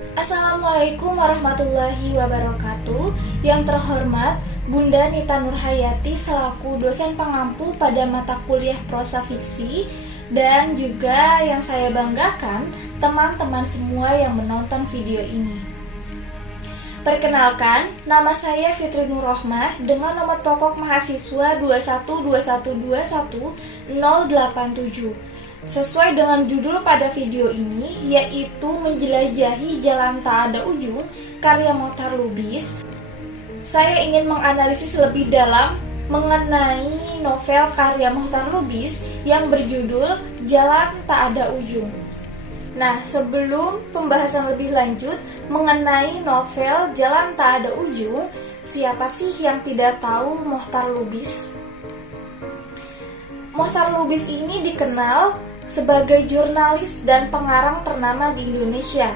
Assalamualaikum warahmatullahi wabarakatuh. Yang terhormat Bunda Nita Nurhayati selaku dosen pengampu pada mata kuliah prosa fiksi, dan juga yang saya banggakan teman-teman semua yang menonton video ini. Perkenalkan, nama saya Fitri Nurrohmah dengan nomor pokok mahasiswa 212121087. Sesuai dengan judul pada video ini, yaitu Menjelajahi Jalan Tak Ada Ujung, karya Mohtar Lubis. Saya ingin menganalisis lebih dalam mengenai novel karya Mohtar Lubis yang berjudul Jalan Tak Ada Ujung. Nah, sebelum pembahasan lebih lanjut mengenai novel Jalan Tak Ada Ujung, siapa sih yang tidak tahu Mohtar Lubis? Mohtar Lubis ini dikenal sebagai jurnalis dan pengarang ternama di Indonesia.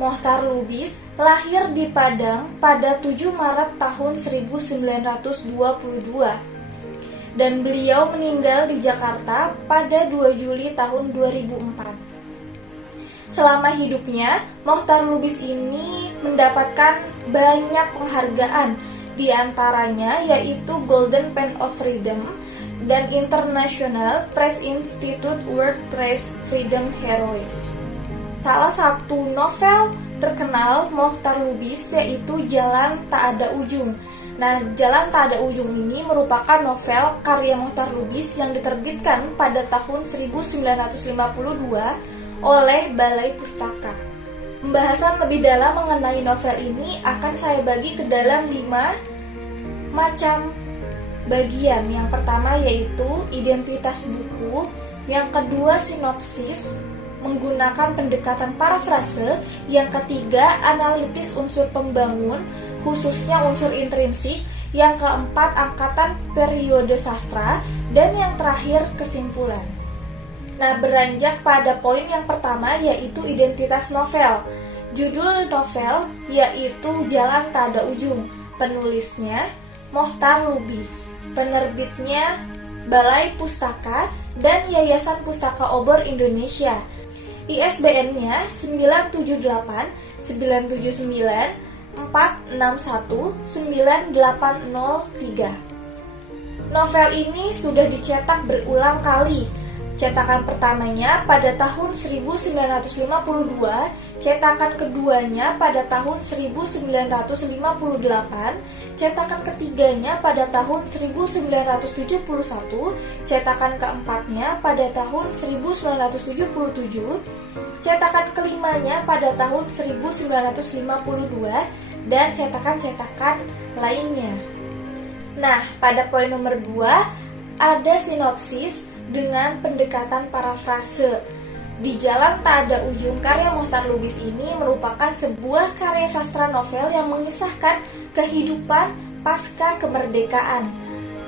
Mohtar Lubis lahir di Padang pada 7 Maret tahun 1922 dan beliau meninggal di Jakarta pada 2 Juli tahun 2004. Selama hidupnya, Mohtar Lubis ini mendapatkan banyak penghargaan, di antaranya yaitu Golden Pen of Freedom dan International Press Institute World Press Freedom Heroes. Salah satu novel terkenal Mohtar Lubis yaitu Jalan Tak Ada Ujung. Nah, Jalan Tak Ada Ujung ini merupakan novel karya Mohtar Lubis yang diterbitkan pada tahun 1952 oleh Balai Pustaka. Pembahasan lebih dalam mengenai novel ini akan saya bagi ke dalam 5 macam bagian. Yang pertama yaitu identitas buku, yang kedua sinopsis menggunakan pendekatan parafrase, yang ketiga analitis unsur pembangun khususnya unsur intrinsik, yang keempat angkatan periode sastra, dan yang terakhir kesimpulan. Nah, beranjak pada poin yang pertama yaitu identitas novel. Judul novel yaitu Jalan Tak Ada Ujung. Penulisnya Mohtar Lubis, penerbitnya Balai Pustaka dan Yayasan Pustaka Obor Indonesia. ISBN-nya 978-979-461-9803. Novel ini sudah dicetak berulang kali. Cetakan pertamanya pada tahun 1952, cetakan keduanya pada tahun 1958, cetakan ketiganya pada tahun 1971, cetakan keempatnya pada tahun 1977, cetakan kelimanya pada tahun 1952, dan cetakan-cetakan lainnya. Nah, pada poin nomor 2 ada sinopsis dengan pendekatan parafrase. Di Jalan Tak Ada Ujung karya Mohtar Lubis ini merupakan sebuah karya sastra novel yang mengisahkan kehidupan pasca kemerdekaan.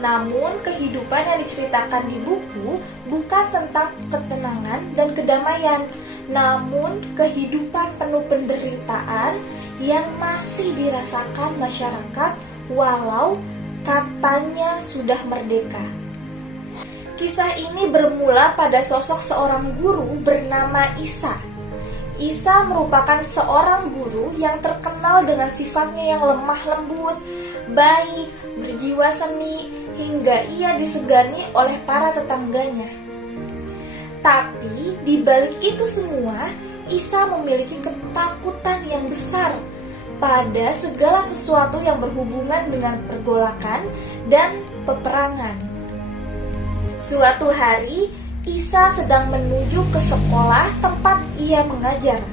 Namun, kehidupan yang diceritakan di buku bukan tentang ketenangan dan kedamaian, namun kehidupan penuh penderitaan yang masih dirasakan masyarakat walau katanya sudah merdeka. Kisah ini bermula pada sosok seorang guru bernama Isa. Isa merupakan seorang guru yang terkenal dengan sifatnya yang lemah lembut, baik, berjiwa seni, hingga ia disegani oleh para tetangganya. Tapi di balik itu semua, Isa memiliki ketakutan yang besar pada segala sesuatu yang berhubungan dengan pergolakan dan peperangan. Suatu hari, Isa sedang menuju ke sekolah tempat ia mengajar.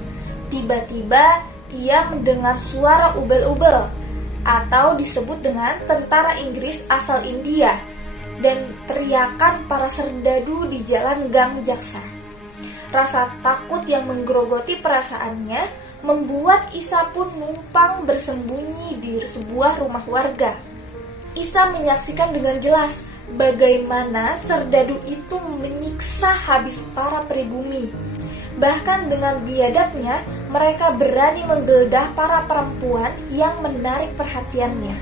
Tiba-tiba, ia mendengar suara ubel-ubel, atau disebut dengan tentara Inggris asal India, dan teriakan para serdadu di jalan Gang Jaksa. Rasa takut yang menggerogoti perasaannya membuat Isa pun numpang bersembunyi di sebuah rumah warga. Isa menyaksikan dengan jelas bagaimana serdadu itu menyiksa habis para pribumi. Bahkan dengan biadabnya, mereka berani menggeledah para perempuan yang menarik perhatiannya.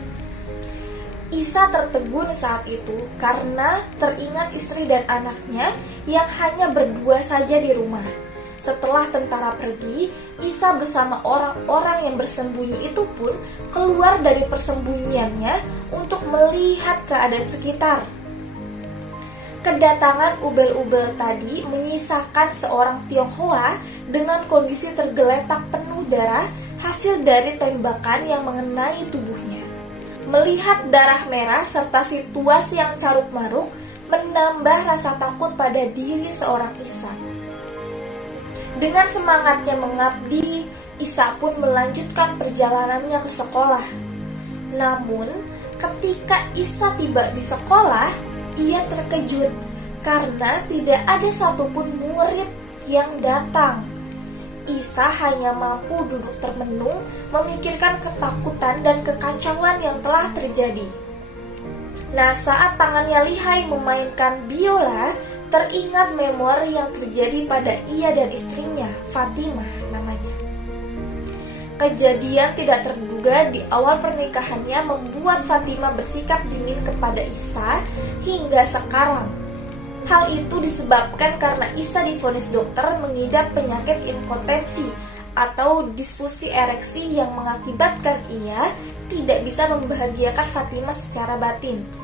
Isa tertegun saat itu karena teringat istri dan anaknya yang hanya berdua saja di rumah. Setelah tentara pergi, Isa bersama orang-orang yang bersembunyi itu pun keluar dari persembunyiannya untuk melihat keadaan sekitar. Kedatangan ubel-ubel tadi menyisakan seorang Tionghoa dengan kondisi tergeletak penuh darah hasil dari tembakan yang mengenai tubuhnya. Melihat darah merah serta situasi yang caruk-maruk menambah rasa takut pada diri seorang Isa. Dengan semangatnya mengabdi, Isa pun melanjutkan perjalanannya ke sekolah. Namun, ketika Isa tiba di sekolah, ia terkejut karena tidak ada satupun murid yang datang. Isa hanya mampu duduk termenung, memikirkan ketakutan dan kekacauan yang telah terjadi. Nah, saat tangannya lihai memainkan biola, teringat memori yang terjadi pada ia dan istrinya, Fatimah namanya. Kejadian tidak terduga di awal pernikahannya membuat Fatimah bersikap dingin kepada Isa hingga sekarang. Hal itu disebabkan karena Isa divonis dokter mengidap penyakit impotensi atau disfusi ereksi yang mengakibatkan ia tidak bisa membahagiakan Fatimah secara batin.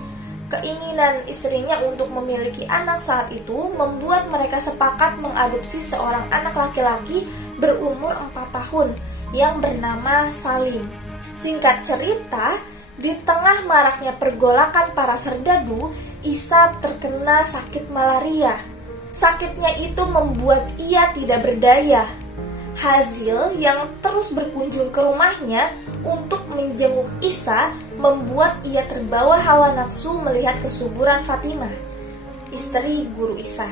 Keinginan istrinya untuk memiliki anak saat itu membuat mereka sepakat mengadopsi seorang anak laki-laki berumur 4 tahun yang bernama Salim. Singkat cerita, di tengah maraknya pergolakan para serdadu, Isa terkena sakit malaria. Sakitnya itu membuat ia tidak berdaya. Hazil yang terus berkunjung ke rumahnya untuk menjenguk Isa membuat ia terbawa hawa nafsu melihat kesuburan Fatimah, istri guru Isa.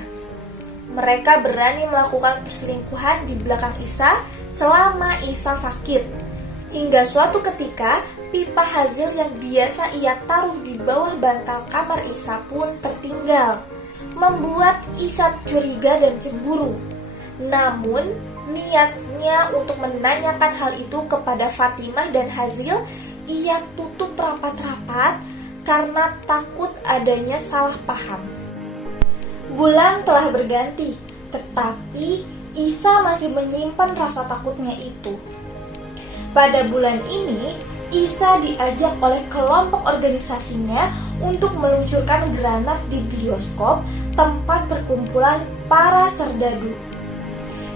Mereka berani melakukan perselingkuhan di belakang Isa selama Isa sakit. Hingga suatu ketika, pipa Hazil yang biasa ia taruh di bawah bantal kamar Isa pun tertinggal, membuat Isa curiga dan cemburu. Namun, niatnya untuk menanyakan hal itu kepada Fatimah dan Hazil, ia tutup rapat-rapat karena takut adanya salah paham. Bulan telah berganti, tetapi Isa masih menyimpan rasa takutnya itu. Pada bulan ini, Isa diajak oleh kelompok organisasinya untuk meluncurkan granat di bioskop tempat perkumpulan para serdadu.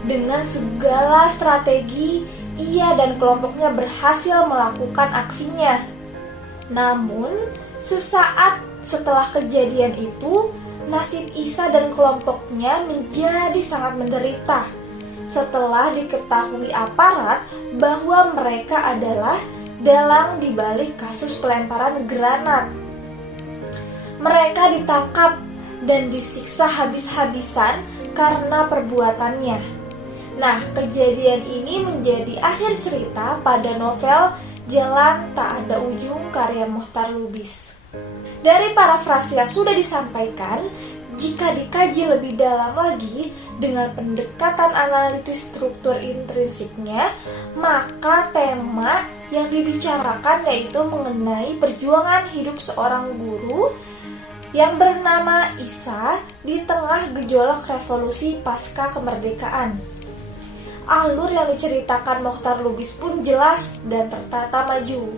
Dengan segala strategi, ia dan kelompoknya berhasil melakukan aksinya. Namun, sesaat setelah kejadian itu, nasib Isa dan kelompoknya menjadi sangat menderita setelah diketahui aparat bahwa mereka adalah dalang dibalik kasus pelemparan granat. Mereka ditangkap dan disiksa habis-habisan karena perbuatannya. Nah, kejadian ini menjadi akhir cerita pada novel Jalan Tak Ada Ujung karya Mohtar Lubis. Dari parafrase yang sudah disampaikan, jika dikaji lebih dalam lagi dengan pendekatan analitis struktur intrinsiknya, maka tema yang dibicarakan yaitu mengenai perjuangan hidup seorang guru yang bernama Isa di tengah gejolak revolusi pasca kemerdekaan. Alur yang diceritakan Mohtar Lubis pun jelas dan tertata maju.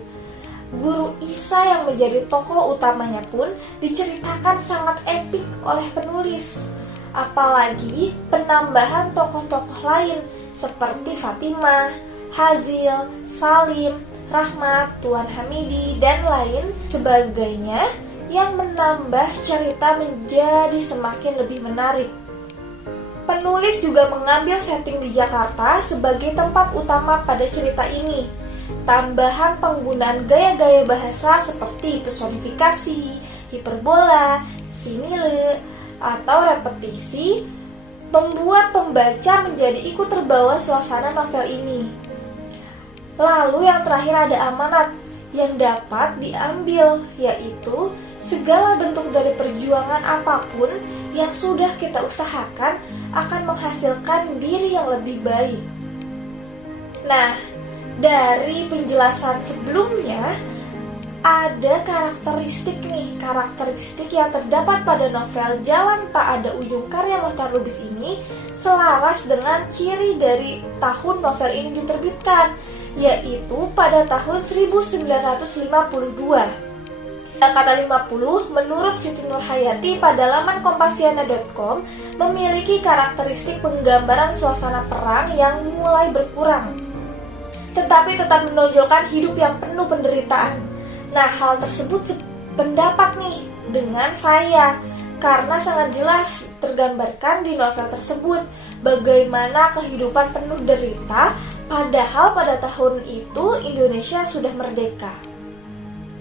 Guru Isa yang menjadi tokoh utamanya pun diceritakan sangat epik oleh penulis. Apalagi penambahan tokoh-tokoh lain seperti Fatimah, Hazil, Salim, Rahmat, Tuan Hamidi, dan lain sebagainya yang menambah cerita menjadi semakin lebih menarik. Penulis juga mengambil setting di Jakarta sebagai tempat utama pada cerita ini. Tambahan penggunaan gaya-gaya bahasa seperti personifikasi, hiperbola, simile, atau repetisi membuat pembaca menjadi ikut terbawa suasana novel ini. Lalu yang terakhir ada amanat yang dapat diambil, yaitu segala bentuk dari perjuangan apapun yang sudah kita usahakan akan menghasilkan diri yang lebih baik. Nah, dari penjelasan sebelumnya, ada karakteristik yang terdapat pada novel Jalan Tak Ada Ujung karya Mohtar Lubis ini selaras dengan ciri dari tahun novel ini diterbitkan, yaitu pada tahun 1952. Kata 50 menurut Siti Nurhayati pada laman kompasiana.com memiliki karakteristik penggambaran suasana perang yang mulai berkurang, tetapi tetap menonjolkan hidup yang penuh penderitaan. Nah, hal tersebut pendapat nih dengan saya, karena sangat jelas tergambarkan di novel tersebut bagaimana kehidupan penuh derita, padahal pada tahun itu Indonesia sudah merdeka.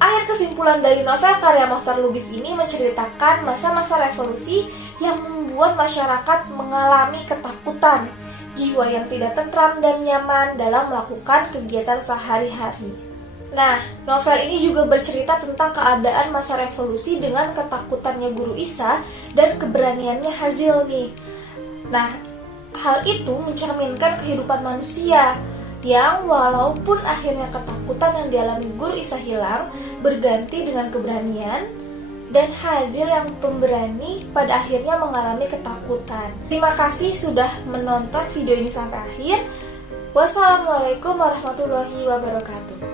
Akhir kesimpulan dari novel karya Mohtar Lubis ini menceritakan masa-masa revolusi yang membuat masyarakat mengalami ketakutan, jiwa yang tidak tentram dan nyaman dalam melakukan kegiatan sehari-hari. Nah, novel ini juga bercerita tentang keadaan masa revolusi dengan ketakutannya Guru Isa dan keberaniannya Hazil nih. Nah, hal itu mencerminkan kehidupan manusia yang walaupun akhirnya ketakutan yang dialami Guru Isa hilang, berganti dengan keberanian, dan Hazil yang pemberani pada akhirnya mengalami ketakutan. Terima kasih sudah menonton video ini sampai akhir. Wassalamualaikum warahmatullahi wabarakatuh.